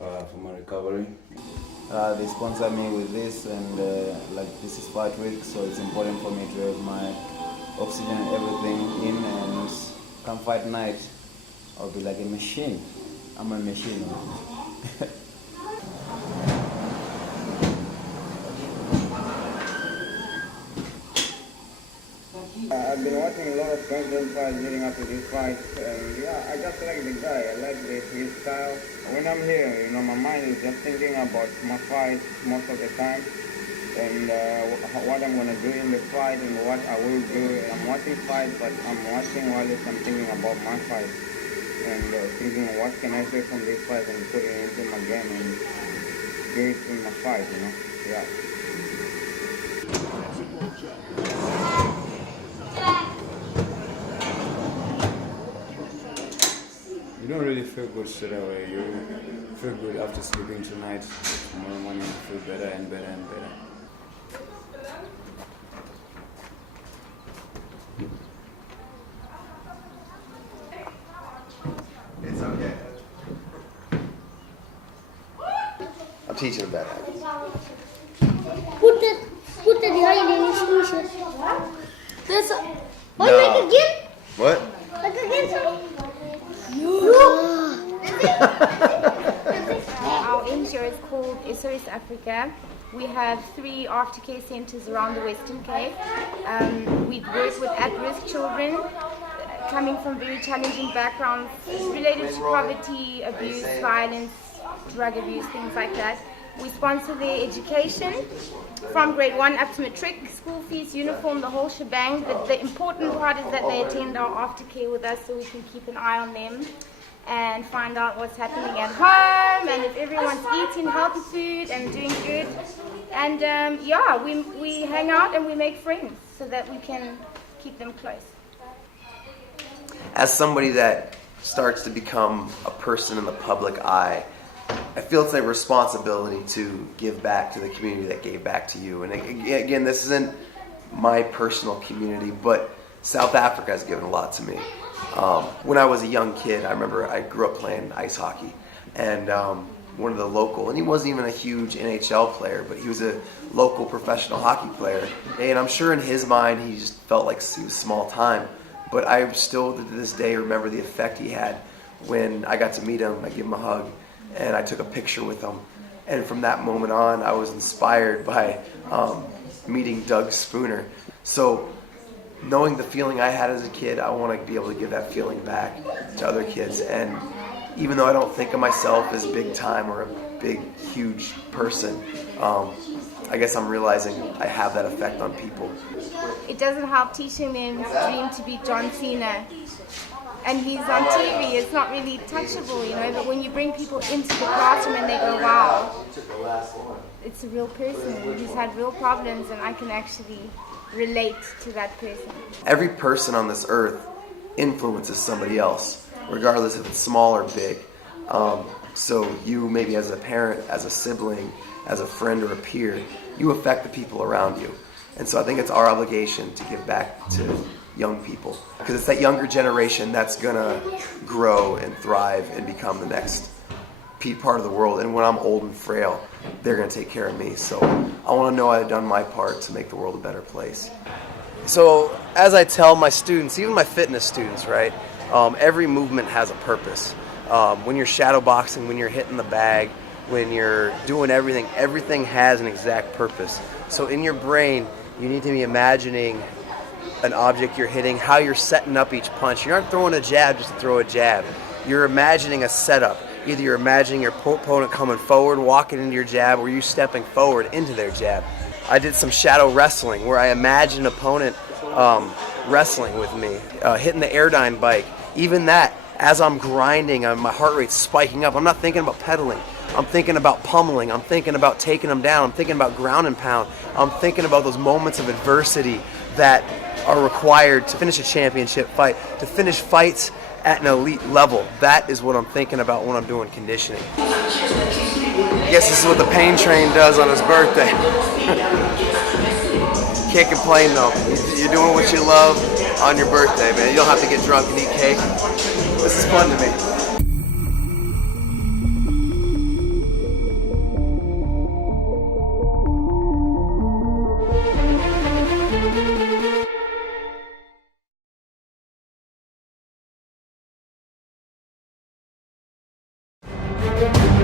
for my recovery. They sponsored me with this, and this is fight week, so it's important for me to have my oxygen and everything in, and come fight night, I'll be like a machine. I'm a machine. I've been watching a lot of President fights leading up to this fight, and I just like the guy. I like his style. When I'm here, my mind is just thinking about my fight most of the time, and what I'm gonna do in the fight and what I will do. I'm watching fights, but I'm watching while I'm thinking about my fight and thinking what can I take from this fight and put it into my game and do it in my fight. Yeah. You don't really feel good straight away. You feel good after sleeping tonight. Tomorrow morning you feel better and better and better. It's okay. I'm teaching him bad habits. Put the behind in his t-shirt. This. No. Like again? What? Like again? Our NGO is called SOS Africa. We have 3 aftercare centres around the Western Cape. We work with at-risk children coming from very challenging backgrounds related to poverty, abuse, violence, drug abuse, things like that. We sponsor their education from grade 1 up to matric, school fees, uniform, the whole shebang. But the important part is that they attend our aftercare with us so we can keep an eye on them and find out what's happening at home and if everyone's eating healthy food and doing good. And we hang out and we make friends so that we can keep them close. As somebody that starts to become a person in the public eye, I feel it's a responsibility to give back to the community that gave back to you. And again, this isn't my personal community, but South Africa has given a lot to me. When I was a young kid, I remember I grew up playing ice hockey, and one of the local, and he wasn't even a huge NHL player, but he was a local professional hockey player. And I'm sure in his mind, he just felt like he was small time. But I still, to this day, remember the effect he had when I got to meet him. I gave him a hug, and I took a picture with him. And from that moment on, I was inspired by meeting Doug Spooner. So knowing the feeling I had as a kid, I want to be able to give that feeling back to other kids. And even though I don't think of myself as big time or a big, huge person, I guess I'm realizing I have that effect on people. It doesn't help teaching them dream to be John Cena. And he's on TV, it's not really touchable, but when you bring people into the classroom and they go, wow, it's a real person who's had real problems and I can actually relate to that person. Every person on this earth influences somebody else, regardless if it's small or big. So you, maybe as a parent, as a sibling, as a friend or a peer, you affect the people around you. And so I think it's our obligation to give back to young people, because it's that younger generation that's gonna grow and thrive and become the next part of the world. And when I'm old and frail, they're gonna take care of me. So I wanna know I've done my part to make the world a better place. So as I tell my students, even my fitness students, right, every movement has a purpose. When you're shadow boxing, when you're hitting the bag, when you're doing everything, everything has an exact purpose. So in your brain, you need to be imagining an object you're hitting, how you're setting up each punch. You're not throwing a jab just to throw a jab. You're imagining a setup. Either you're imagining your opponent coming forward, walking into your jab, or you stepping forward into their jab. I did some shadow wrestling where I imagined an opponent wrestling with me, hitting the Airdyne bike. Even that, as I'm grinding, my heart rate's spiking up. I'm not thinking about pedaling. I'm thinking about pummeling. I'm thinking about taking them down. I'm thinking about ground and pound. I'm thinking about those moments of adversity that are required to finish a championship fight, to finish fights at an elite level. That is what I'm thinking about when I'm doing conditioning. I guess this is what the pain train does on his birthday. Can't complain though. You're doing what you love on your birthday, man. You don't have to get drunk and eat cake. This is fun to me. Thank you.